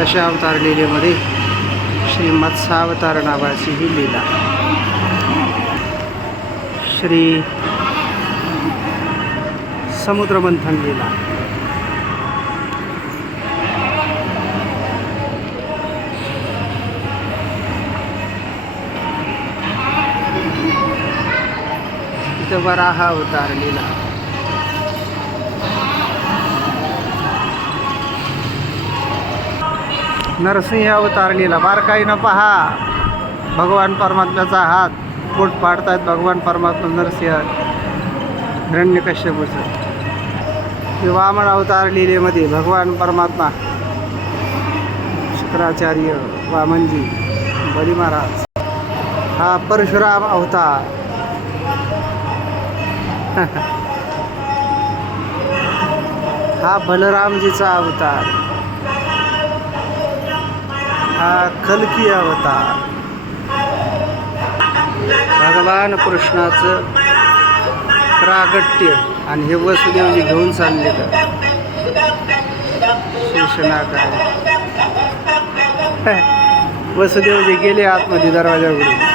दशावतार लीलेमध्ये श्री मत्स्यावतार नावाची ही लीला, श्री समुद्रमंथन लीला. इथं वराह अवतार लीला. नरसिंह अवतार लीला. बारकाईनं पहा, भगवान परमात्म्याचा हात पोट पाडतायत भगवान परमात्मा नरसिंह हिरण्यकश्यपूचं. वामन अवतार लीलेमध्ये भगवान परमात्मा शुक्राचार्य वामनजी बली महाराज. हा परशुराम अवतार. हा बलरामजीचा अवतार. हा कल्की अवतार. भगवान कृष्णाचं प्रागट्य आणि हे वसुदेवजी घेऊन चालले तर शेषनाग आहे. वसुदेवजी गेले आतमध्ये दरवाजा उघडून.